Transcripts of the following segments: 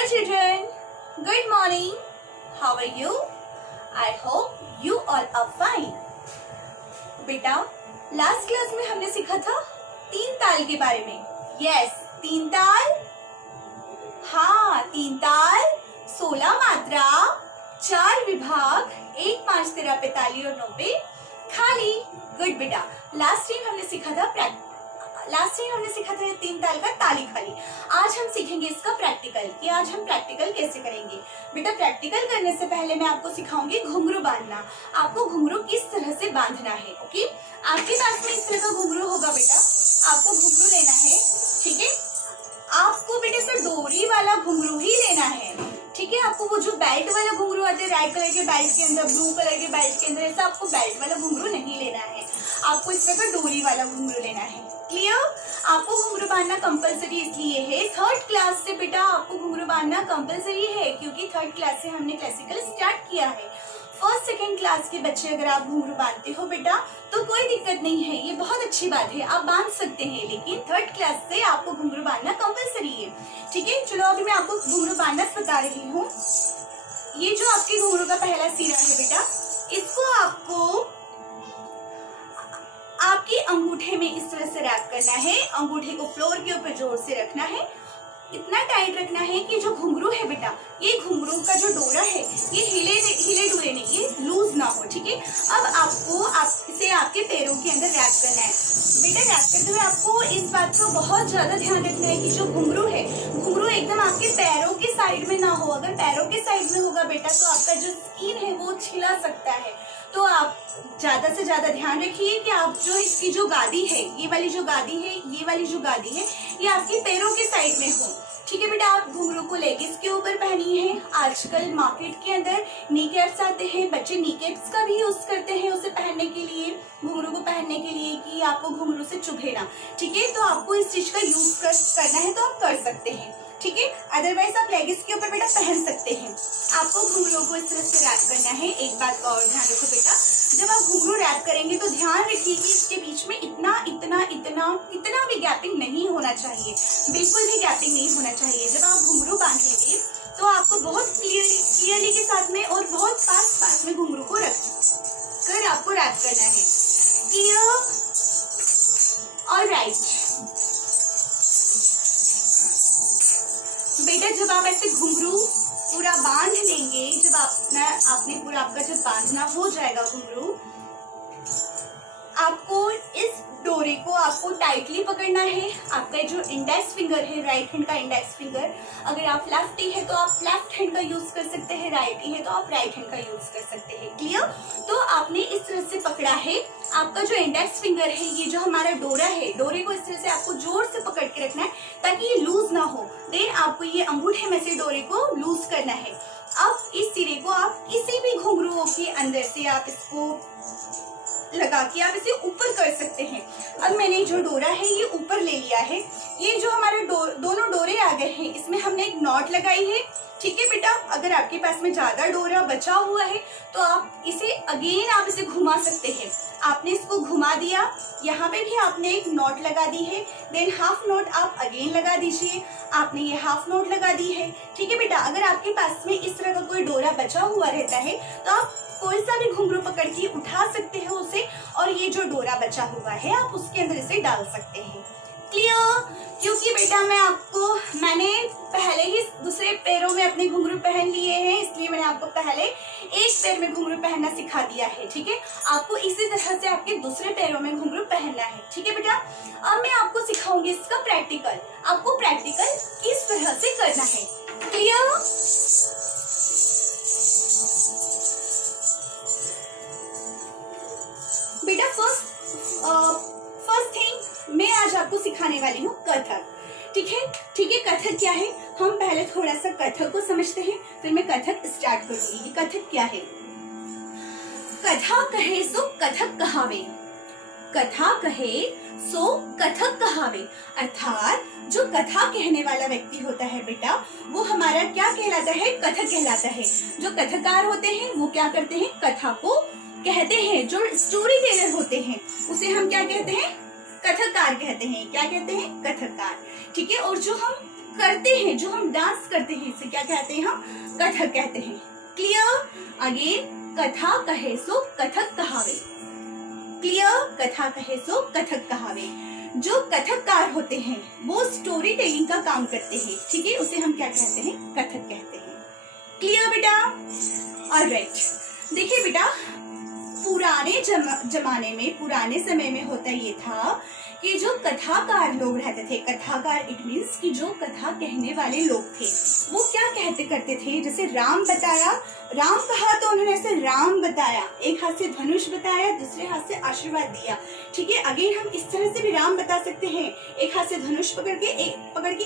Hello children, good morning. How are you? I hope you all are fine. बेटा last class में हमने सीखा था तीन ताल के बारे में. यस, तीन ताल. हाँ, तीन ताल, 16 मात्रा, 4 विभाग, 1 5 13 45 और 90 खाली. गुड बेटा. लास्ट टाइम हमने सीखा था तीन ताल का ताली खाली. आज हम सीखेंगे इसका प्रैक्टिकल कि आज हम प्रैक्टिकल कैसे करेंगे. बेटा प्रैक्टिकल करने से पहले मैं आपको सिखाऊंगी घुंघरू बांधना. आपको घुंघरू किस तरह से बांधना है. ओके, आपके पास में इस तरह का घुंघरू होगा बेटा. आपको घुंघरू लेना है, ठीक है. आपको बेटे से डोरी वाला घुंघरू ही लेना है, ठीक है. आपको वो जो बेल्ट वाला घुंघरू आते हैं रेड कलर के बेल्ट के अंदर, ब्लू कलर के बेल्ट के अंदर, ऐसा आपको बेल्ट वाला घुंघरू नहीं लेना है. आपको इस तरह का डोरी वाला घुंघरू लेना है. क्लियर. आपको घुंघरू बांधना कंपलसरी इसलिए है, थर्ड क्लास से बेटा आपको घुंघरू बांधना कंपलसरी है क्योंकि थर्ड क्लास से हमने क्लासिकल स्टार्ट किया है. फर्स्ट सेकेंड क्लास के बच्चे अगर आप घुंघरू बांधते हो बेटा तो कोई दिक्कत नहीं है, ये बहुत अच्छी बात है, आप बांध सकते हैं. लेकिन थर्ड क्लास से आपको घुंघरू बांधना कंपलसरी है, ठीक है. चलो अभी मैं आपको घुंघरू बांधना बता रही हूँ. ये जो आपके घुंघरू का पहला सिरा है बेटा, इसको आपको आपके अंगूठे में इस तरह से रैप करना है. अंगूठे को फ्लोर के ऊपर जोर से रखना है, इतना टाइट रखना है कि जो घुंघरू है बेटा, ये घुंघरू का जो डोरा है ये हिले डुले नहीं, ये लूज ना हो, ठीक है. अब आपको इसे आपके पैरों के अंदर रैप करना है. बेटा रैप करते हुए आपको इस बात का बहुत ज्यादा ध्यान रखना है कि जो घुंघरू है, घुंघरू एकदम आपके पैरों के साइड में ना हो. अगर पैरों के साइड में होगा बेटा तो आपका जो स्किन है वो छिला सकता है. तो आप ज्यादा से ज्यादा ध्यान रखिए कि आप जो इसकी जो गादी है, ये वाली जो गादी है, ये आपके पैरों के साइड में हो, ठीक है बेटा. आप घुंघरू को लेगिंग्स के ऊपर पहनी है. आजकल मार्केट के अंदर नी कैप्स आते हैं, बच्चे नी कैप्स का भी यूज करते हैं उसे पहनने के लिए, घुंघरू को पहनने के लिए कि आपको घुंघरू से चुभे ना, ठीक है. तो आपको इस चीज का यूज करना है तो आप कर सकते हैं, ठीक है. अदरवाइज आप लेगिंग्स के ऊपर बेटा पहन सकते हैं. आपको घुंघरू को इस तरह से रैप करना है. एक बात का और ध्यान रखो बेटा, जब आप घुंघरू रैप करेंगे तो ध्यान रखिए कि इसके बीच में इतना भी गैपिंग नहीं होना चाहिए, बिल्कुल भी गैपिंग नहीं होना चाहिए. जब आप घुंघरू बांधेंगे तो आपको बहुत क्लियरली के साथ में और बहुत पास में घुंघरू को रख कर आपको रैप करना है. क्लियर. ऑलराइट बेटा, जब आप ऐसे घुंघरू पूरा बांध लेंगे, जब आपने पूरा आपका जब बांधना हो जाएगा घुंघरू, आपको इस डोरे को आपको टाइटली पकड़ना है. आपका जो इंडेक्स फिंगर है, राइट हैंड का इंडेक्स फिंगर, अगर आप लेफ्टी है तो आप लेफ्ट हैंड का यूज कर सकते हैं, राइटी है तो आप राइट हैंड का यूज कर सकते हैं. क्लियर. तो आपने इस तरह से पकड़ा है. आपका जो इंडेक्स फिंगर है, ये जो हमारा डोरा है, डोरे को इस तरह से आपको जोर से पकड़ के रखना है ताकि ये लूज ना हो. देन आपको ये अंगूठे में से डोरे को लूज करना है. अब इस सिरे को आप किसी भी घुंघरूओं के अंदर से आप इसको लगा के आप इसे ऊपर कर सकते हैं. अब मैंने जो डोरा है ये ऊपर ले लिया है. ये जो हमारे दोनों डोरे आ गए हैं, इसमें हमने एक नॉट लगाई है, ठीक है बेटा. अगर आपके पास में ज्यादा डोरा बचा हुआ है तो आप इसे घुमा सकते हैं. आपने इसको घुमा दिया, यहाँ पे भी आपने एक नॉट लगा दी है. देन हाफ नॉट आप अगेन लगा दीजिए. आपने ये हाफ नॉट लगा दी है, ठीक है बेटा. अगर आपके पास में इस तरह का कोई डोरा बचा हुआ रहता है तो आप कोई सा भी घुंघरू पकड़ के उठा सकते हैं उसे, और ये जो डोरा बचा हुआ है आप उसके अंदर इसे डाल सकते हैं. क्लियर. क्योंकि बेटा मैंने पहले ही दूसरे पैरों में अपने घुंघरू पहन लिए हैं, इसलिए मैंने आपको पहले एक पैर में घुंघरू पहनना सिखा दिया है, ठीक है. आपको इसी तरह से आपके दूसरे पैरों में घुंघरू पहनना है, ठीक है बेटा. अब मैं आपको सिखाऊंगी इसका प्रैक्टिकल. आपको प्रैक्टिकल किस तरह से करना है. क्लियर. बेटा फर्स्ट थिंग मैं आज आपको सिखाने वाली हूँ कथक, ठीक है. कथक क्या है, हम पहले थोड़ा सा कथक को समझते हैं, फिर मैं कथक स्टार्ट करूंगी. कथक क्या है. कथा कहे सो कथक कहावे, कथा कहे सो कथक कहावे. अर्थात जो कथा कहने वाला व्यक्ति होता है बेटा, वो हमारा क्या कहलाता है, कथक कहलाता है. जो कथकार होते हैं वो क्या करते हैं, कथा को कहते हैं. जो स्टोरी टेलर होते हैं उसे हम क्या कहते हैं, कथककार कहते हैं. क्या कहते हैं, कथककार, ठीक है. और जो हम करते हैं, जो हम डांस करते हैं, इसे क्या कहते हैं? हम कथक कहते हैं। क्लियर? अगेन, कथा कहे सो कथक कहावे। क्लियर? कथा कहे सो कथक कहावे। जो कथककार होते हैं वो स्टोरी टेलिंग का काम करते हैं, ठीक है, उसे हम क्या कहते हैं? कथक कहते हैं। क्लियर बेटा? ऑलराइट, देखिए बेटा, पुराने जमाने में, पुराने समय में होता ये था कि जो कथाकार लोग रहते थे, कथाकार इट मीन्स कि जो कथा कहने वाले लोग थे, वो क्या कहते करते थे? जैसे राम बताया, राम कहा तो उन्होंने ऐसे राम बताया, एक हाथ से धनुष बताया, दूसरे हाथ से आशीर्वाद दिया, ठीक है। अगेन हम इस तरह से भी राम बता सकते हैं, एक हाथ से धनुष पकड़ के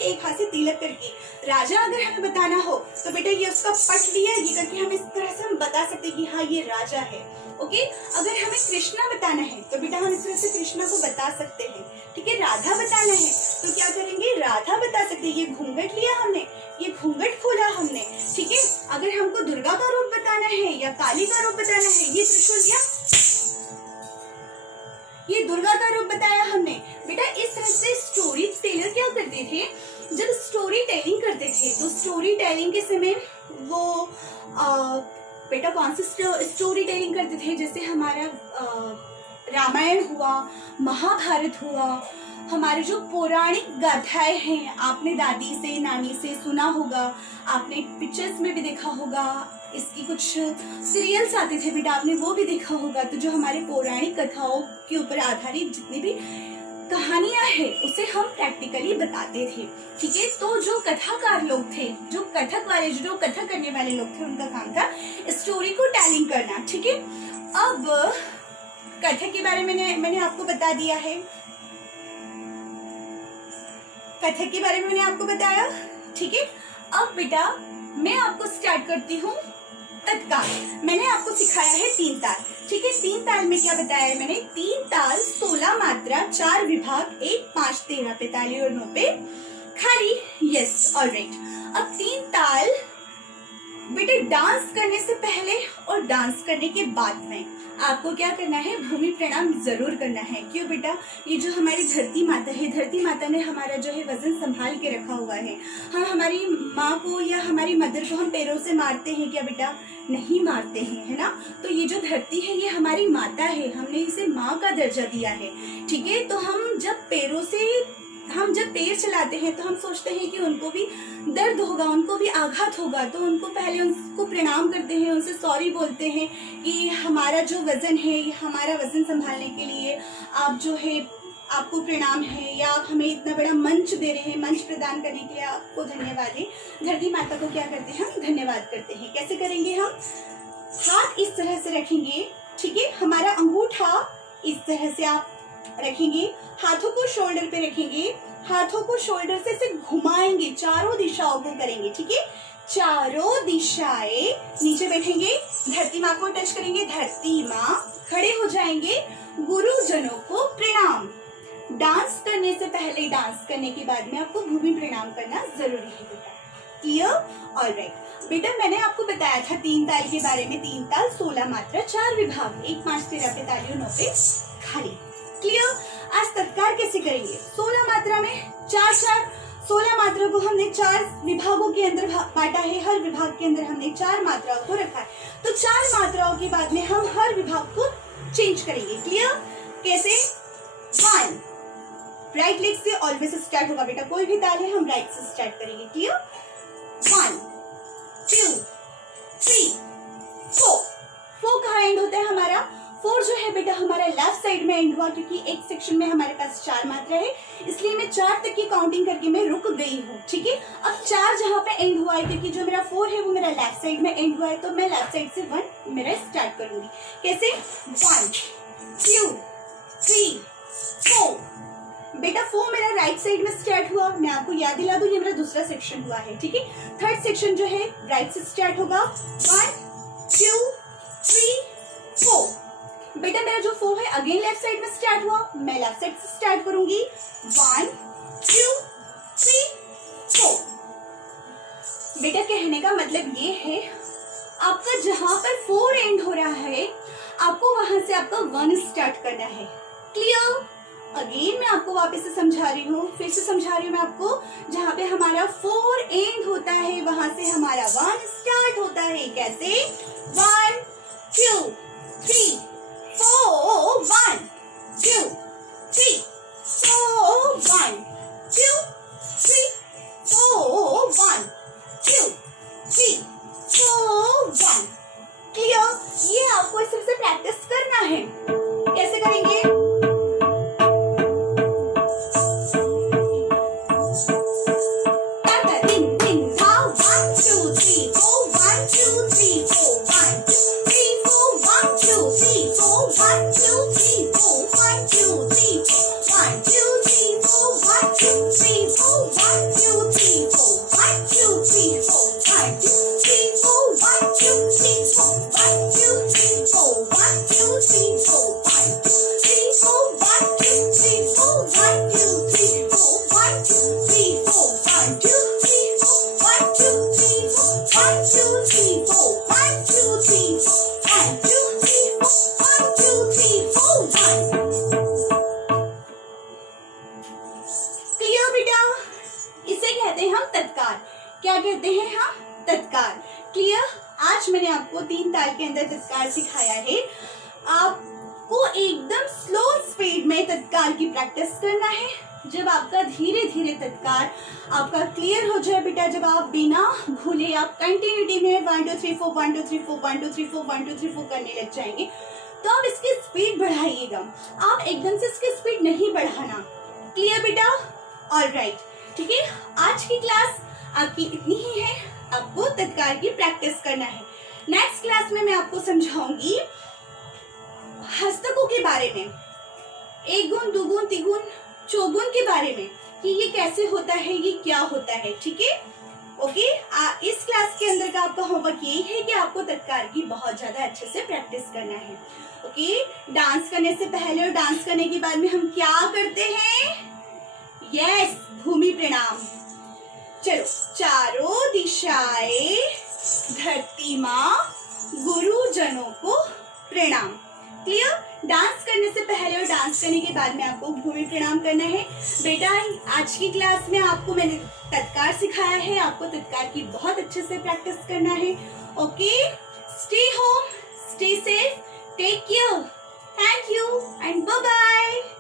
एक हाथ से तिलक करके। राजा अगर हमें बताना हो तो बेटा ये उसका पट लिया, ये करके हम इस तरह से हम बता सकते हैं कि हाँ ये राजा है। ओके, अगर हमें कृष्णा बताना है तो बेटा हम इस तरह से कृष्णा को बता सकते हैं, ठीक है। राधा बताना है तो क्या करेंगे? राधा बता सकते हैं, ये घूंघट लिया हमने, ये घूंघट खोला हमने, ठीक है। अगर हमको दुर्गा का रूप बताना है या काली का रूप बताना है, ये त्रिशूल लिया, ये दुर्गा का रूप बताया हमने। बेटा इस तरह से स्टोरी टेलर क्या करते थे? जब स्टोरी टेलिंग करते थे तो स्टोरी टेलिंग के समय वो बेटा कौन सी स्टोरी टेलिंग करते थे? जैसे हमारा रामायण हुआ, महाभारत हुआ, हमारे जो पौराणिक गाथाएं हैं, आपने दादी से नानी से सुना होगा, आपने पिक्चर्स में भी देखा होगा, इसकी कुछ सीरियल्स आते थे बेटा, आपने वो भी देखा होगा। तो जो हमारे पौराणिक कथाओं के ऊपर आधारित जितनी भी कहानियां हैं उसे हम प्रैक्टिकली बताते थे, ठीक है। तो जो कथाकार लोग थे, जो कथक वाले, जो कथक करने वाले लोग थे, उनका काम था स्टोरी को टेलिंग करना, ठीक है। अब कथक के बारे में मैंने आपको बता दिया है, कथक के बारे में मैंने आपको बताया, ठीक है। अब बेटा मैं आपको स्टार्ट करती हूँ तत्काल। मैंने आपको सिखाया है 3 ताल, ठीक है। 3 ताल में क्या बताया है मैंने? 3 ताल 16 मात्रा 4 विभाग 1 5 13 45 और 9 पे खाली। Yes, alright. अब 3 ताल बेटे डांस करने से पहले और डांस करने के बाद में आपको क्या करना है? भूमि प्रणाम जरूर करना है। क्यों बेटा? ये जो हमारी धरती माता है, धरती माता ने हमारा जो है वजन संभाल के रखा हुआ है। हम हमारी माँ को या हमारी मदर को हम पैरों से मारते हैं क्या बेटा? नहीं मारते हैं, है ना। तो ये जो धरती है ये हमारी माता है, हमने इसे माँ का दर्जा दिया है, ठीक है। तो हम जब पैर चलाते हैं तो हम सोचते हैं कि उनको भी दर्द होगा, उनको भी आघात होगा, तो उनको पहले उनको प्रणाम करते हैं, उनसे सॉरी बोलते हैं कि हमारा जो वजन है, हमारा वजन संभालने के लिए आप जो है आपको प्रणाम है, या आप हमें इतना बड़ा मंच दे रहे हैं, मंच प्रदान करने के लिए आपको धन्यवाद है। धरती माता को क्या करते हैं? हम धन्यवाद करते हैं। कैसे करेंगे? हम हाथ इस तरह से रखेंगे, ठीक है। हमारा अंगूठा इस तरह से आप रखेंगे, हाथों को शोल्डर पे रखेंगे, हाथों को शोल्डर से ऐसे घुमाएंगे, चारों दिशाओं को करेंगे, ठीक है। चारों दिशाएं, नीचे बैठेंगे, धरती माँ को टच करेंगे, धरती माँ, खड़े हो जाएंगे, गुरुजनों को प्रणाम। डांस करने से पहले, डांस करने के बाद में आपको भूमि प्रणाम करना जरूरी है बेटा। क्लियर? ऑलराइट बेटा, मैंने आपको बताया था 3 ताल के बारे में। 3 ताल 16 मात्रा 4 विभाग 1 5 13 45 और 9 पे खाली। क्लियर? आज तत्कार कैसे करेंगे? 16 मात्रा में 4 16 मात्रा को हमने 4 विभागों के अंदर बांटा है, हर विभाग के अंदर हमने 4 मात्राओं को रखा है। तो 4 मात्राओं के बाद में हम हर विभाग को चेंज करेंगे। क्लियर? कैसे? 1 राइट लेग से ऑलवेज स्टार्ट होगा बेटा, कोई भी ताल है हम राइट से स्टार्ट करेंगे। क्लियर? 1 2 3 4 4 कहाँ एंड होता है हमारा? 4 जो है बेटा हमारा लेफ्ट साइड में एंड हुआ, क्योंकि एक सेक्शन में हमारे पास 4 मात्रा है, इसलिए मैं 4 तक की काउंटिंग करके मैं रुक गई हूँ, ठीक है। अब 4 जहाँ पे एंड हुआ है, क्योंकि जो मेरा 4 है वो मेरा लेफ्ट साइड में एंड हुआ है, तो मैं लेफ्ट साइड से 1 मेरा स्टार्ट करूंगी। कैसे? 1 2 3 4 बेटा 4 मेरा राइट साइड में स्टार्ट हुआ। मैं आपको याद दिला दूं, ये मेरा दूसरा सेक्शन हुआ है, ठीक है। थर्ड सेक्शन जो है राइट से स्टार्ट होगा। 1 2 3 4 बेटा मेरा जो 4 है अगेन लेफ्ट साइड में स्टार्ट हुआ, मैं लेफ्ट साइड से स्टार्ट करूंगी। 1 2 3 4 बेटा कहने का मतलब ये है, आपका जहां पर 4 एंड हो रहा है आपको वहां से आपका 1 स्टार्ट करना है। क्लियर? अगेन मैं आपको वापस से समझा रही हूँ, फिर से समझा रही हूँ मैं आपको। जहाँ पे हमारा 4 एंड होता है वहां से हमारा 1 स्टार्ट होता है। कैसे? 1 2 3 4 1 2 3 4 1 2 3 4 1 2 3 4 1। क्लियर? ये आपको इस तरह से प्रैक्टिस करना है। कैसे करेंगे? क्या कहते हैं हम? तत्कार। क्लियर? आज मैंने आपको 3 ताल के अंदर तत्कार सिखाया है। आपको एकदम स्लो स्पीड में तत्कार की प्रैक्टिस करना है। जब आपका धीरे धीरे तत्कार आपका क्लियर हो जाए बेटा, जब आप बिना भूले आप कंटिन्यूटी में 1 2 3 4 1 2 3 4 1 2 3 4 1 2 3 4 करने लग जाएंगे, तो आप इसकी स्पीड बढ़ाइएगा। आप एकदम से इसकी स्पीड नहीं बढ़ाना। क्लियर बेटा? ऑलराइट, ठीक है। आज की क्लास आपकी इतनी ही है। आपको तत्कार की प्रैक्टिस करना है। नेक्स्ट क्लास में मैं आपको समझाऊंगी हस्तकों के बारे में, 1 गुण 2 गुण 3 गुण 4 गुण के बारे में, कि ये कैसे होता है, ये क्या होता है। ठीक है? ओके। इस क्लास के अंदर का आपका होमवर्क यही है कि आपको तत्कार की बहुत ज्यादा अच्छे से प्रैक्टिस करना है। ओके। डांस करने से पहले और डांस करने के बाद में हम क्या करते हैं? यस, भूमि प्रणाम। चलो, चारों दिशाएं धरती माँ, गुरुजनों को प्रणाम। क्लियर? डांस करने से पहले और डांस करने के बाद में आपको भूमि प्रणाम करना है। बेटा, आज की क्लास में आपको मैंने तत्कार सिखाया है। आपको तत्कार की बहुत अच्छे से प्रैक्टिस करना है। Okay, stay home, stay safe, take care. Thank you and bye bye.